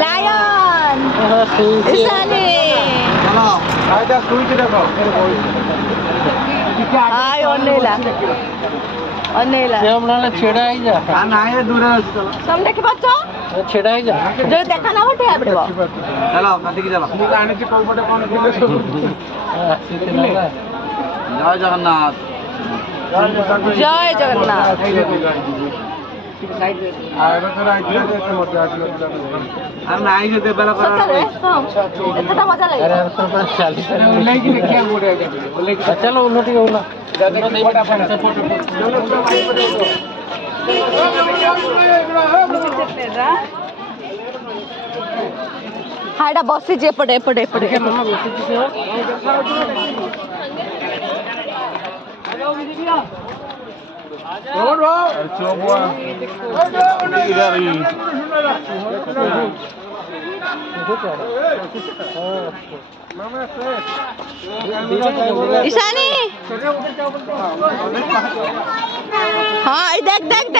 লায়ন ঈশানী হাই অনিলা অনিলা ଛିଡ଼ା ହେଇଯା ତମେ ଦେଖିପାରୁଛ ଛିଡ଼ା ହେଇଯା ଯଦି ଦେଖା ନବ ଠିଆ ପଡ଼ିବ ଚାଲ କାଟିକି ଚାଲ ଜୟ ଜଗନ୍ନାଥ ଜୟ ଜଗନ୍ନାଥ ନାଇଁ ଯେ ଦେବାଲ ସତରେ ଏତେଟା ମଜା ଲାଗେ ଚାଲ ଉନ୍ନ ଟିକେ ଉନ୍ନ ହଁ ଏଇଟା ବସିଛି ଏପଟେ ଏପଟେ ଏପଟେ ঈশানী हाँ देख देख